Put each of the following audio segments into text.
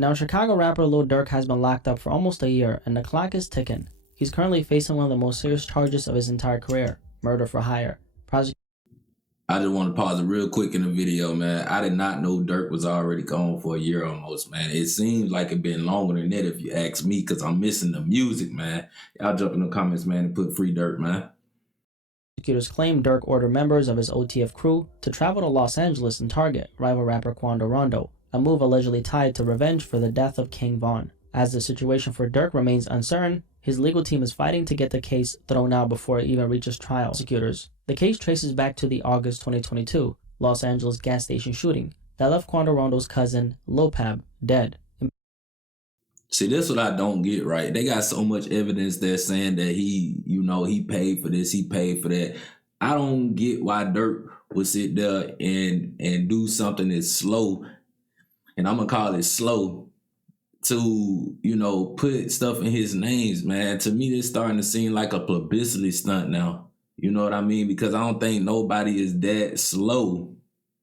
Now, Chicago rapper Lil Durk has been locked up for almost a year, and the clock is ticking. He's currently facing one of the most serious charges of his entire career, murder for hire. I just want to pause it real quick in the video, man. I did not know Durk was already gone for a year almost, man. It seems like it been longer than that if you ask me, because I'm missing the music, man. Y'all jump in the comments, man, and put free Durk, man. Prosecutors claim Durk ordered members of his OTF crew to travel to Los Angeles and target rival rapper Quando Rondo, a move allegedly tied to revenge for the death of King Von. As the situation for Durk remains uncertain, his legal team is fighting to get the case thrown out before it even reaches trial. Prosecutors. The case traces back to the August 2022 Los Angeles gas station shooting that left Quando Rondo's cousin, Lopab, dead. See, that's what I don't get, right? They got so much evidence there saying that he paid for this, he paid for that. I don't get why Durk would sit there and do something that's slow, and I'm gonna call it slow, to, put stuff in his names, man. To me, it's starting to seem like a publicity stunt now. You know what I mean? Because I don't think nobody is that slow,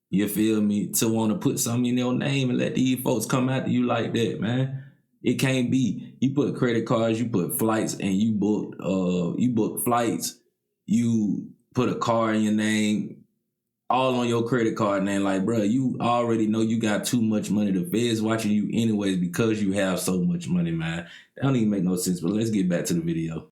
you feel me, to want to put something in your name and let these folks come after you like that, man. It can't be. You put credit cards, you put flights, and you book flights, you put a car in your name, all on your credit card name. Like, bro, you already know you got too much money. The Fed's watching you anyways because you have so much money, man. That don't even make no sense, but let's get back to the video.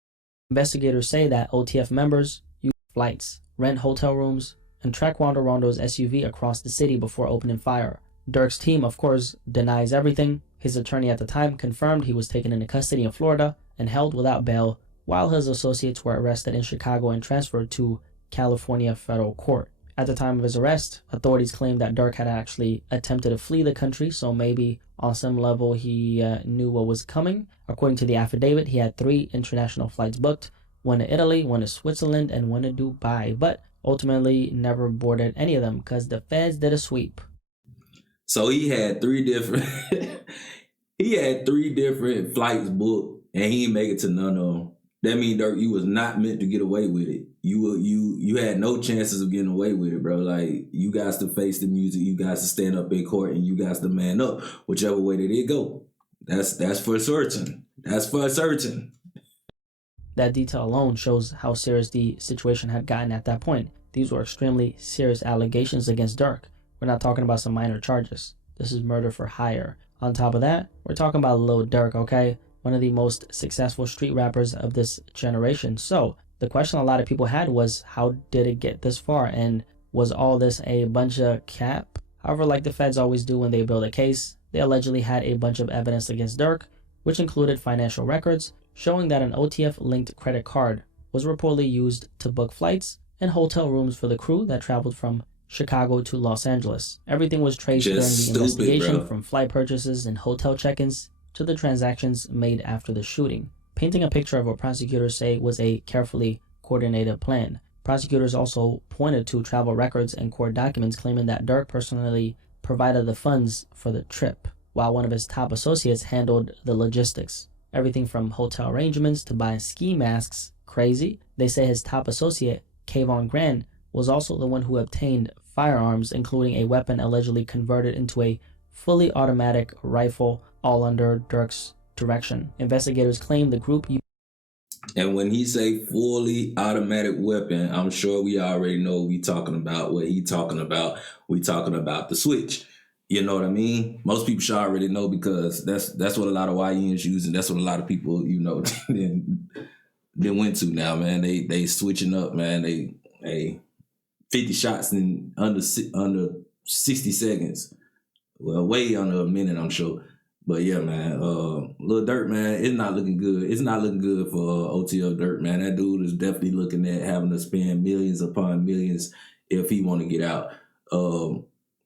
Investigators say that OTF members use flights, rent hotel rooms, and track Quando Rondo's SUV across the city before opening fire. Durk's team, of course, denies everything. His attorney at the time confirmed he was taken into custody in Florida and held without bail, while his associates were arrested in Chicago and transferred to California federal court. At the time of his arrest, authorities claimed that Durk had actually attempted to flee the country, so maybe on some level he knew what was coming. According to the affidavit, he had 3 international flights booked, one to Italy, one to Switzerland, and one to Dubai, but ultimately never boarded any of them because the feds did a sweep. So he had 3 different he had 3 different flights booked, and he didn't make it to none of them. That means, Durk, you was not meant to get away with it. You had no chances of getting away with it, bro. Like, you guys to face the music, you guys to stand up in court, and you guys to man up, whichever way that it go. That's for certain. That's for certain. That detail alone shows how serious the situation had gotten at that point. These were extremely serious allegations against Durk. We're not talking about some minor charges. This is murder for hire. On top of that, we're talking about Lil Durk, okay? One of the most successful street rappers of this generation. So the question a lot of people had was, how did it get this far? And was all this a bunch of cap? However, like the feds always do when they build a case, they allegedly had a bunch of evidence against Durk, which included financial records showing that an OTF-linked credit card was reportedly used to book flights and hotel rooms for the crew that traveled from Chicago to Los Angeles. Everything was traced during the investigation, from flight purchases and hotel check-ins to the transactions made after the shooting, painting a picture of what prosecutors say was a carefully coordinated plan. Prosecutors also pointed to travel records and court documents claiming that Durk personally provided the funds for the trip, while one of his top associates handled the logistics. Everything from hotel arrangements to buying ski masks. Crazy. They say his top associate, Kayvon Grant, was also the one who obtained firearms, including a weapon allegedly converted into a fully automatic rifle, all under Durk's direction. Investigators claim the group And when he say fully automatic weapon, I'm sure we already know what we talking about. What he talking about? We talking about the switch. You know what I mean? Most people should already know, because that's what a lot of YNs use, and that's what a lot of people, they went to now, man. They switching up, man. They 50 shots in under 60 seconds. Well, way under a minute, I'm sure. But yeah, man, Lil Durk, man, it's not looking good. It's not looking good for OTL Durk, man. That dude is definitely looking at having to spend millions upon millions if he want to get out.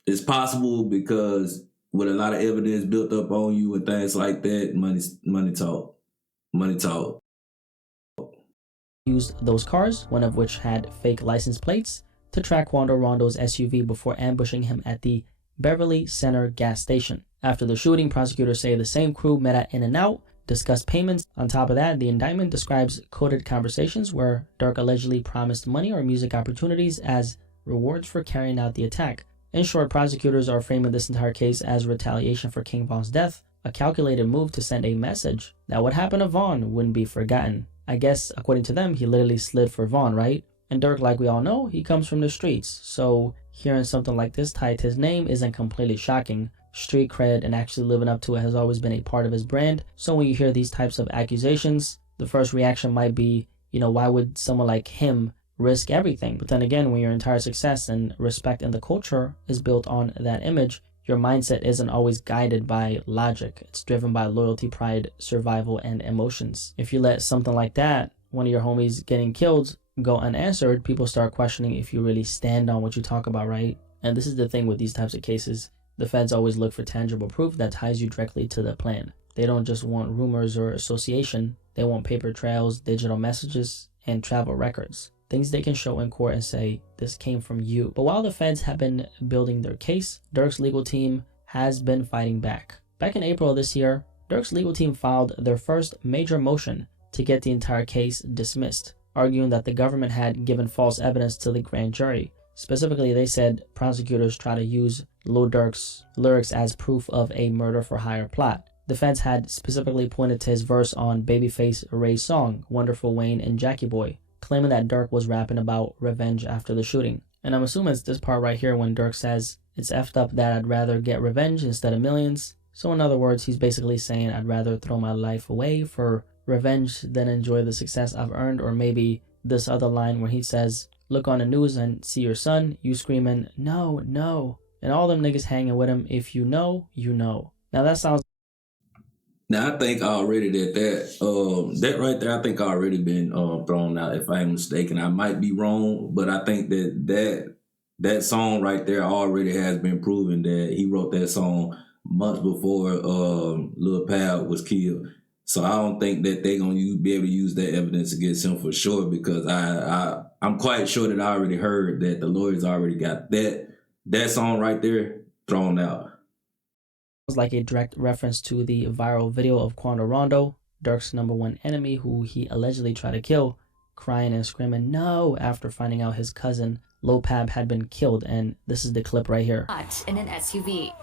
It's possible because with a lot of evidence built up on you and things like that, money talk. Money talk. Used those cars, one of which had fake license plates, to track Quando Rondo's SUV before ambushing him at the Beverly Center gas station. After the shooting, prosecutors say the same crew met at In-N-Out, discussed payments. On top of that, the indictment describes coded conversations where Durk allegedly promised money or music opportunities as rewards for carrying out the attack. In short, prosecutors are framing this entire case as retaliation for King Von's death, a calculated move to send a message that what happened to Vaughn wouldn't be forgotten. I guess, according to them, he literally slid for Vaughn, right? And Durk, like we all know, he comes from the streets, so hearing something like this tied to his name isn't completely shocking. Street cred and actually living up to it has always been a part of his brand, so when you hear these types of accusations, the first reaction might be, why would someone like him risk everything? But then again, when your entire success and respect in the culture is built on that image, your mindset isn't always guided by logic. It's driven by loyalty, pride, survival, and emotions. If you let something like that, one of your homies getting killed, go unanswered, people start questioning if you really stand on what you talk about, right? And this is the thing with these types of cases. The feds always look for tangible proof that ties you directly to the plan. They don't just want rumors or association. They want paper trails, digital messages, and travel records. Things they can show in court and say, this came from you. But while the feds have been building their case, Durk's legal team has been fighting back. Back in April of this year, Durk's legal team filed their first major motion to get the entire case dismissed, arguing that the government had given false evidence to the grand jury. Specifically, they said prosecutors try to use Lil Durk's lyrics as proof of a murder-for-hire plot. The feds had specifically pointed to his verse on Babyface Ray's song, Wonderful Wayne and Jackie Boy, claiming that Durk was rapping about revenge after the shooting. And I'm assuming it's this part right here when Durk says, it's effed up that I'd rather get revenge instead of millions. So in other words, he's basically saying I'd rather throw my life away for revenge than enjoy the success I've earned. Or maybe this other line where he says, look on the news and see your son, you screaming, no, no. And all them niggas hanging with him, if you know, you know. Now that sounds... Now I think already that right there, I think already been thrown out. If I am mistaken, I might be wrong, but I think that song right there already has been proven that he wrote that song months before Lil Pal was killed. So I don't think that they're gonna be able to use that evidence against him for sure, because I'm quite sure that I already heard that the lawyers already got that song right there thrown out. Like a direct reference to the viral video of Quando Rondo, Durk's #1 enemy, who he allegedly tried to kill, crying and screaming no after finding out his cousin Lil Pab had been killed. And this is the clip right here. In an SUV.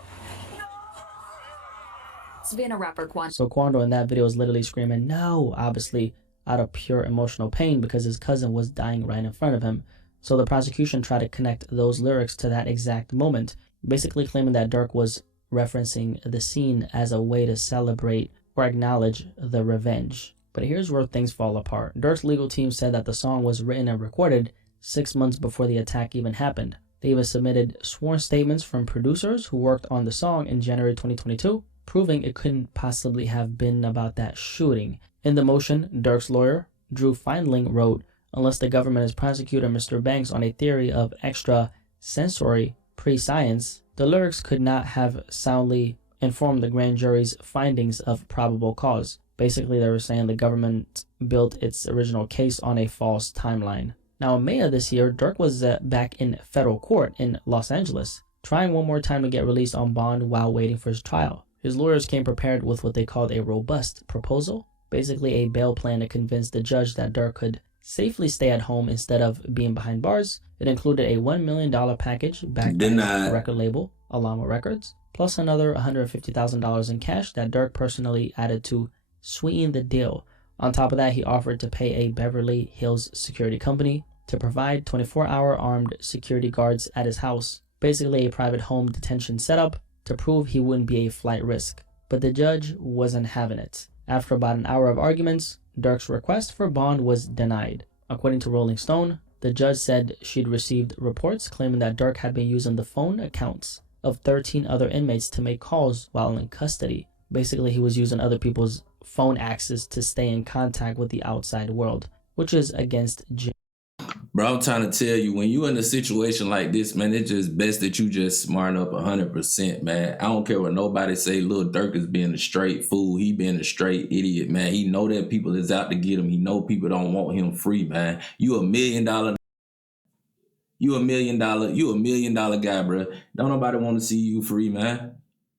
Savannah rapper Quando. So Quando in that video is literally screaming no, obviously out of pure emotional pain because his cousin was dying right in front of him. So the prosecution tried to connect those lyrics to that exact moment, basically claiming that Durk was referencing the scene as a way to celebrate or acknowledge the revenge. But here's where things fall apart. Durk's legal team said that the song was written and recorded 6 months before the attack even happened. They even submitted sworn statements from producers who worked on the song in January 2022, proving it couldn't possibly have been about that shooting. In the motion, Durk's lawyer, Drew Findling, wrote, unless the government is prosecuting Mr. Banks on a theory of extra sensory pre-science, the lyrics could not have soundly informed the grand jury's findings of probable cause. Basically, they were saying the government built its original case on a false timeline. Now, in May of this year, Durk was back in federal court in Los Angeles, trying one more time to get released on bond while waiting for his trial. His lawyers came prepared with what they called a robust proposal, basically a bail plan to convince the judge that Durk could safely stay at home instead of being behind bars. It included a $1 million package backed by his record label, Alama Records, plus another $150,000 in cash that Durk personally added to sweeten the deal. On top of that, he offered to pay a Beverly Hills security company to provide 24-hour armed security guards at his house, basically a private home detention setup to prove he wouldn't be a flight risk. But the judge wasn't having it. After about an hour of arguments, Durk's request for bond was denied. According to Rolling Stone, the judge said she'd received reports claiming that Durk had been using the phone accounts of 13 other inmates to make calls while in custody. Basically, he was using other people's phone access to stay in contact with the outside world, which is against jail. Bro, I'm trying to tell you, when you in a situation like this, man, it's just best that you just smarten up 100%, man. I don't care what nobody say. Lil Durk is being a straight fool. He being a straight idiot, man. He know that people is out to get him. He know people don't want him free, man. You $1 million guy, bro. Don't nobody want to see you free, man.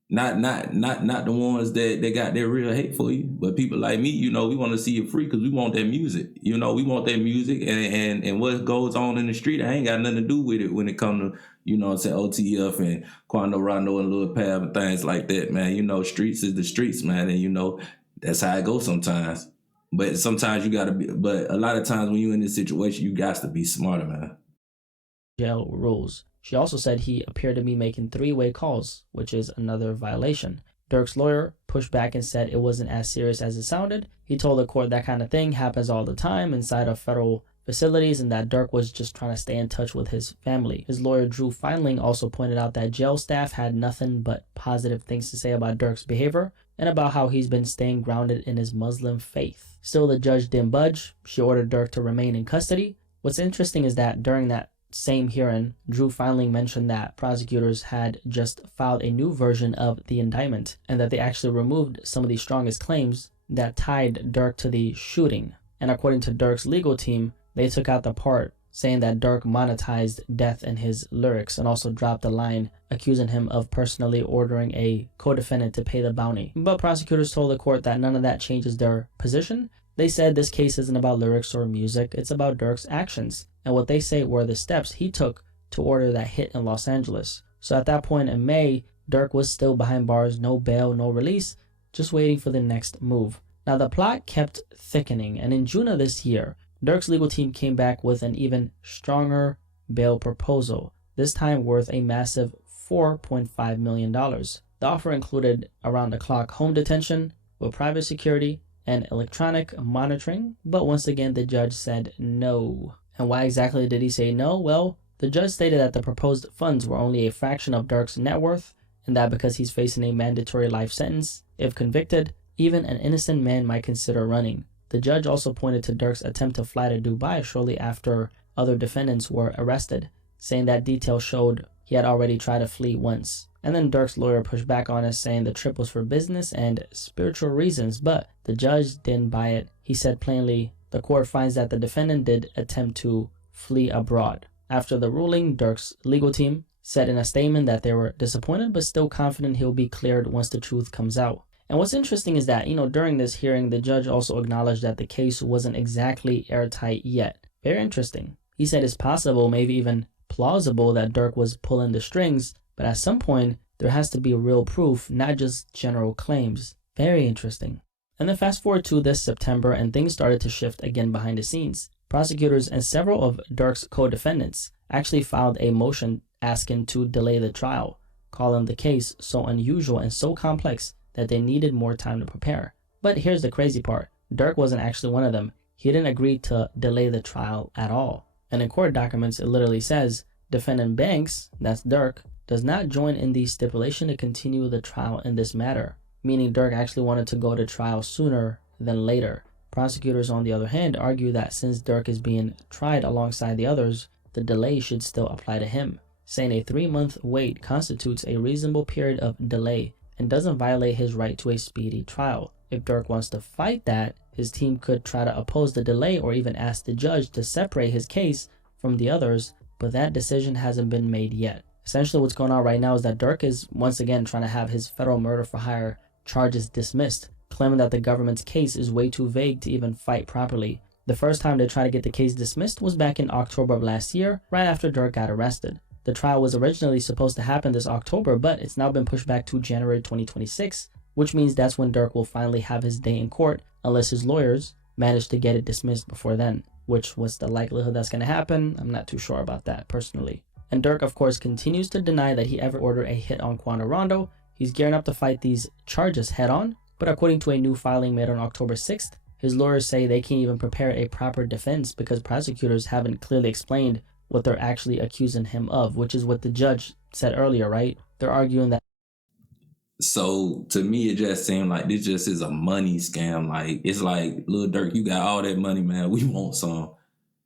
Not the ones that got their real hate for you, but people like me, we want to see you free because we want that music. We want that music, and what goes on in the street, I ain't got nothing to do with it when it comes to, what I'm saying, OTF and Quando Rondo and Lil Pab and things like that, man. Streets is the streets, man, and that's how it goes sometimes. But sometimes you gotta be, but a lot of times when you in this situation, you got to be smarter, man. Jail rules. She also said he appeared to be making three-way calls, which is another violation. Durk's lawyer pushed back and said it wasn't as serious as it sounded. He told the court that kind of thing happens all the time inside of federal facilities and that Durk was just trying to stay in touch with his family. His lawyer, Drew Feinling, also pointed out that jail staff had nothing but positive things to say about Durk's behavior and about how he's been staying grounded in his Muslim faith. Still, the judge didn't budge. She ordered Durk to remain in custody. What's interesting is that during that same hearing, Drew finally mentioned that prosecutors had just filed a new version of the indictment and that they actually removed some of the strongest claims that tied Durk to the shooting. And according to Durk's legal team, they took out the part saying that Durk monetized death in his lyrics and also dropped the line accusing him of personally ordering a co-defendant to pay the bounty. But prosecutors told the court that none of that changes their position. They said this case isn't about lyrics or music, it's about Durk's actions and what they say were the steps he took to order that hit in Los Angeles. So at that point in May, Durk was still behind bars, no bail, no release, just waiting for the next move. Now the plot kept thickening, and in June of this year, Durk's legal team came back with an even stronger bail proposal, this time worth a massive $4.5 million. The offer included around-the-clock home detention with private security and electronic monitoring, but once again the judge said no. And why exactly did he say no? Well, the judge stated that the proposed funds were only a fraction of Durk's net worth, and that because he's facing a mandatory life sentence, if convicted, even an innocent man might consider running. The judge also pointed to Durk's attempt to fly to Dubai shortly after other defendants were arrested, saying that detail showed he had already tried to flee once. And then Durk's lawyer pushed back on it, saying the trip was for business and spiritual reasons, but the judge didn't buy it. He said plainly, the court finds that the defendant did attempt to flee abroad. After the ruling, Durk's legal team said in a statement that they were disappointed but still confident he'll be cleared once the truth comes out. And what's interesting is that, during this hearing, the judge also acknowledged that the case wasn't exactly airtight yet. Very interesting. He said it's possible, maybe even plausible, that Durk was pulling the strings, but at some point, there has to be real proof, not just general claims. Very interesting. And then fast forward to this September, and things started to shift again behind the scenes. Prosecutors and several of Durk's co-defendants actually filed a motion asking to delay the trial, calling the case so unusual and so complex that they needed more time to prepare. But here's the crazy part. Durk wasn't actually one of them. He didn't agree to delay the trial at all. And in court documents, it literally says, Defendant Banks, that's Durk, does not join in the stipulation to continue the trial in this matter, meaning Durk actually wanted to go to trial sooner than later. Prosecutors, on the other hand, argue that since Durk is being tried alongside the others, the delay should still apply to him, saying a 3-month wait constitutes a reasonable period of delay and doesn't violate his right to a speedy trial. If Durk wants to fight that, his team could try to oppose the delay or even ask the judge to separate his case from the others, but that decision hasn't been made yet. Essentially what's going on right now is that Durk is once again trying to have his federal murder for hire charges dismissed, claiming that the government's case is way too vague to even fight properly. The first time they tried to get the case dismissed was back in October of last year, right after Durk got arrested. The trial was originally supposed to happen this October, but it's now been pushed back to January 2026, which means that's when Durk will finally have his day in court, unless his lawyers manage to get it dismissed before then, which was the likelihood that's going to happen. I'm not too sure about that personally. And Durk, of course, continues to deny that he ever ordered a hit on Quando Rondo. He's gearing up to fight these charges head on, but according to a new filing made on October 6th, his lawyers say they can't even prepare a proper defense because prosecutors haven't clearly explained what they're actually accusing him of, which is what the judge said earlier, right? They're arguing that. So to me, it just seemed like this just is a money scam. Like, it's like, Lil Durk, you got all that money, man. We want some.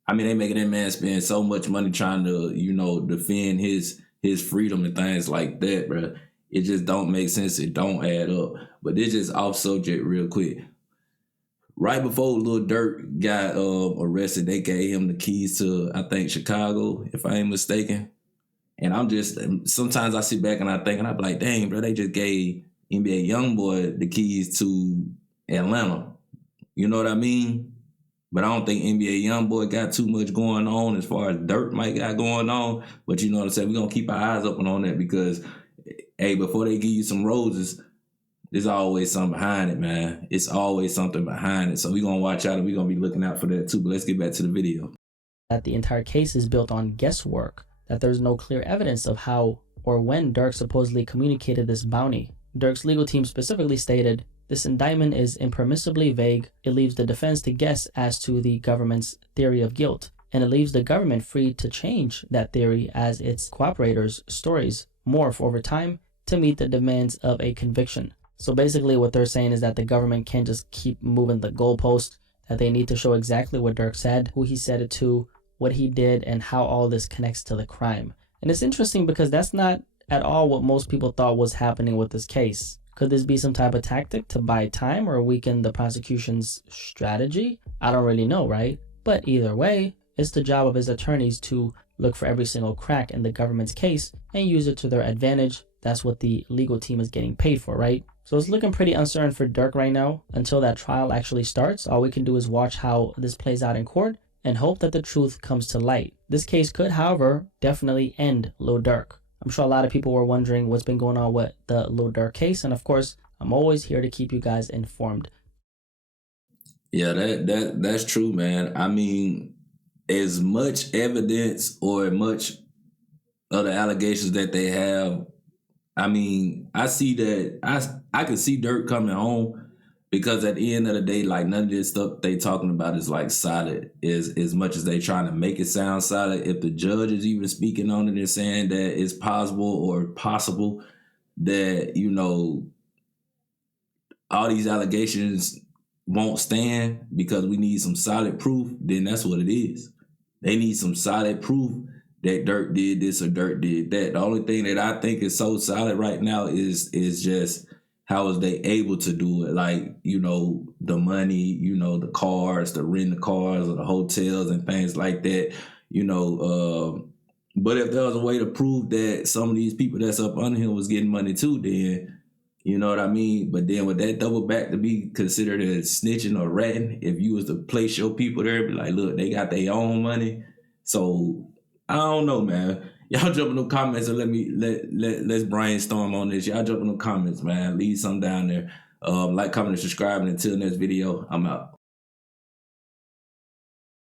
I mean, they making that man spend so much money trying to, defend his freedom and things like that, bro. It just don't make sense. It don't add up. But this just off subject real quick. Right before Lil Durk got arrested, they gave him the keys to, I think, Chicago, if I ain't mistaken. And I'm just, sometimes I sit back and I think, and I'm like, dang, bro, they just gave NBA YoungBoy the keys to Atlanta. You know what I mean? But I don't think NBA YoungBoy got too much going on as far as Durk might got going on. But you know what I'm saying? We're going to keep our eyes open on that because, hey, before they give you some roses, there's always something behind it, man. It's always something behind it. So we're going to watch out and we're going to be looking out for that too. But let's get back to the video. That the entire case is built on guesswork, that there's no clear evidence of how or when Durk supposedly communicated this bounty. Durk's legal team specifically stated, "This indictment is impermissibly vague. It leaves the defense to guess as to the government's theory of guilt, and it leaves the government free to change that theory as its cooperators' stories morph over time to meet the demands of a conviction." So basically what they're saying is that the government can't just keep moving the goalpost, that they need to show exactly what Durk said, who he said it to, what he did, and how all this connects to the crime. And it's interesting because that's not at all what most people thought was happening with this case. Could this be some type of tactic to buy time or weaken the prosecution's strategy? I don't really know, right? But either way, it's the job of his attorneys to look for every single crack in the government's case and use it to their advantage. That's what the legal team is getting paid for, right? So it's looking pretty uncertain for Durk right now. Until that trial actually starts, all we can do is watch how this plays out in court and hope that the truth comes to light. This case could, however, definitely end Lil Durk. I'm sure a lot of people were wondering what's been going on with the Lil Durk case, and of course, I'm always here to keep you guys informed. Yeah, that's true, man. I mean, as much evidence or much of the allegations that they have, I mean, I see that I can see Durk coming home because at the end of the day, like none of this stuff they talking about is like solid as much as they trying to make it sound solid. If the judge is even speaking on it and saying that it's possible or possible that, you know, all these allegations won't stand because we need some solid proof, then that's what it is. They need some solid proof that Durk did this or Durk did that. The only thing that I think is so solid right now is just how was they able to do it? Like, you know, the money, you know, the cars, the rent the cars or the hotels and things like that, you know. But if there was a way to prove that some of these people that's up under him was getting money too, then, you know what I mean? But then would that double back to be considered as snitching or ratting? If you was to place your people there, be like, look, they got their own money. So I don't know, man. Y'all jump in the comments and let's brainstorm on this. Y'all jump in the comments, man. Leave something down there. Like, comment, and subscribe. And until next video, I'm out.